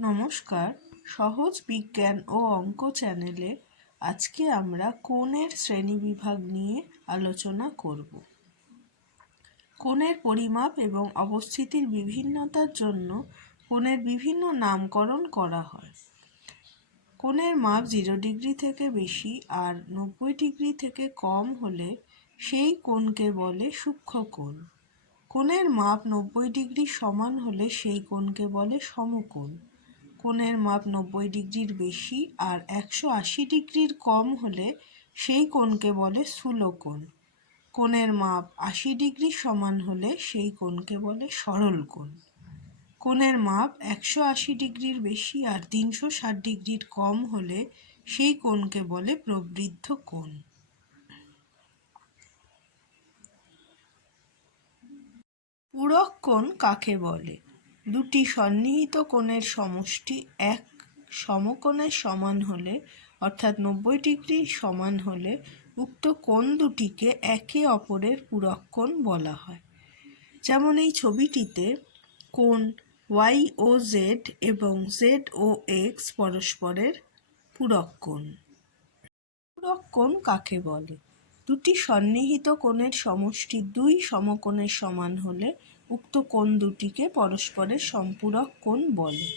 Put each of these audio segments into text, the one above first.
নমস্কার। সহজ বিজ্ঞান ও অঙ্ক চ্যানেলে আজকে আমরা কোণের শ্রেণীবিভাগ নিয়ে আলোচনা করব। কোণের পরিমাপ এবং অবস্থিতির বিভিন্নতার জন্য কোণের বিভিন্ন নামকরণ করা হয়। কোণের মাপ জিরো ডিগ্রি থেকে বেশি আর নব্বই ডিগ্রি থেকে কম হলে সেই কোণকে বলে সূক্ষ্ম কোণ। কোণের মাপ নব্বই ডিগ্রি সমান হলে সেই কোণকে বলে সমকোণ। কোণের মাপ নব্বই ডিগ্রির বেশি আর একশো আশি ডিগ্রির কম হলে সেই কোণকে বলে স্থূলকোণ। কোণের মাপ আশি ডিগ্রি সমান হলে সেই কোণকে বলে সরল কোণ কোণের মাপ একশো আশি ডিগ্রির বেশি আর তিনশো ষাট ডিগ্রির কম হলে সেই কোণকে বলে প্রবৃদ্ধ কোণ। পূরক কোণ কাকে বলে? দুটি সন্নিহিত কোণের সমষ্টি এক সমকোণের সমান হলে, অর্থাৎ নব্বই ডিগ্রি সমান হলে, উক্ত কোণ দুটিকে একে অপরের পূরক কোণ বলা হয়। যেমন এই ছবিটিতে কোণ ওয়াই ও জেড এবং জেড ও এক্স পরস্পরের পূরক কোণ। পূরক কোণ কাকে বলে? দুটি সন্নিহিত কোণের সমষ্টি দুই সমকোণের সমান হলে উক্ত কোণ দুটিকে পরস্পরের সম্পূরক কোণ বলে।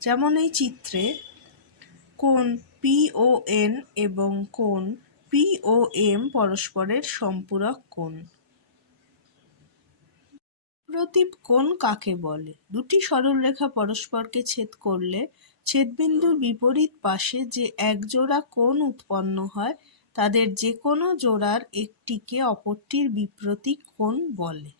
যেমন এই চিত্রে কোণ পি ও এন এবং কোণ পি ও এম পরস্পরের সম্পূরক কোণ। প্রতীপ কোণ কাকে বলে? দুটি সরলরেখা পরস্পরকে ছেদ করলে ছেদবিন্দুর বিপরীত পাশে যে এক জোড়া কোণ উৎপন্ন হয়, তাদের যে কোনো জোড়ার একটিকে অপরটির বিপ্রতীক কোণ বলে।